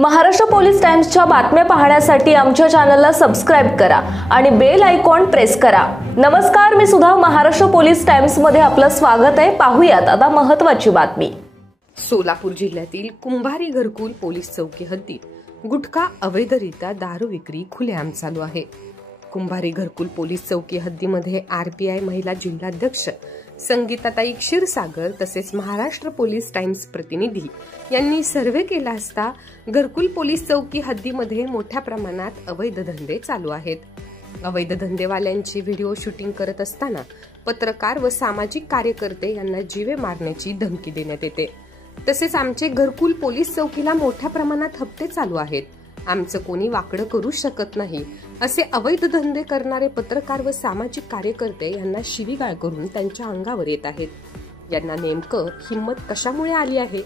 Maharashtra police टाइम्सच्या बातम्या पाहण्यासाठी आमच्या चॅनलला सबस्क्राइब करा आणि बेल आयकॉन प्रेस करा। नमस्कार, मी सुधा। महाराष्ट्र पोलीस टाइम्स मध्ये आपलं स्वागत आहे। पाहूयात आता महत्त्वाची बातमी। सोलापूर जिल्ह्यातील कुंभारी घरकुल पोलीस चौकी हद्दीत गुटखा अवैधरित्या दारू विक्री खुलेआम चालू आहे। कुंभारी घरकुल पोलीस चौकी हद्दीमध्ये आरपीआय महिला जिल्हाध्यक्ष संगीताताई क्षीरसागर तसेच महाराष्ट्र पोलीस टाइम्स प्रतिनिधी यांनी सर्वे केला असता घरकुल पोलीस चौकी हद्दीमध्ये मोठ्या प्रमाणात अवैध धंदे चालू आहेत। अवैध धंदेवाल्यांची व्हिडिओ शूटिंग करत असताना पत्रकार व सामाजिक कार्यकर्ते यांना जीवे मारण्याची धमकी देण्यात येते। तसेच आमचे घरकुल पोलीस चौकीला मोठ्या प्रमाणात हप्ते चालू आहेत, आमचं कोणी वाकडं करू शकत नाही असे अवैध धंदे करणारे पत्रकार व सामाजिक कार्यकर्ते यांना शिवीगाळ करून त्यांच्या अंगावर येत आहेत। यांना नेमकं हिंमत कशामुळे आली आहे?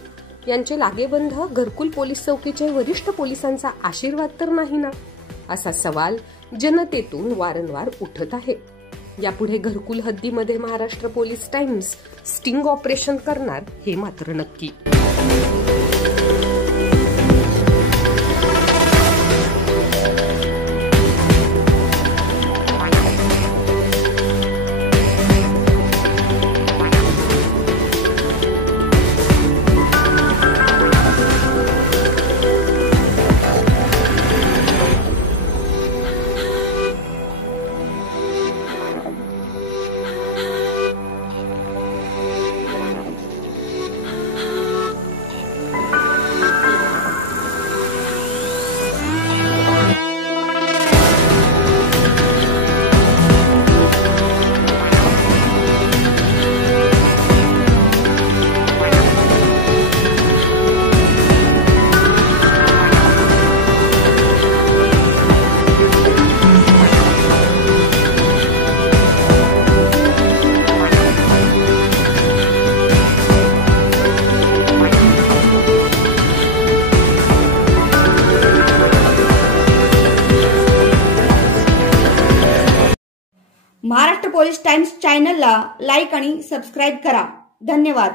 यांचे लागेबंध घरकुल पोलीस चौकीचे वरिष्ठ पोलिसांचा आशीर्वाद तर नाही ना, असा सवाल जनतेतून वारंवार उठत आहे। यापुढे घरकुल हद्दीमध्ये Maharashtra police times sting operation करणार हे मात्र नक्की। महाराष्ट्र पोलीस टाइम्स चॅनलला लाईक आणि सबस्क्राइब करा। धन्यवाद।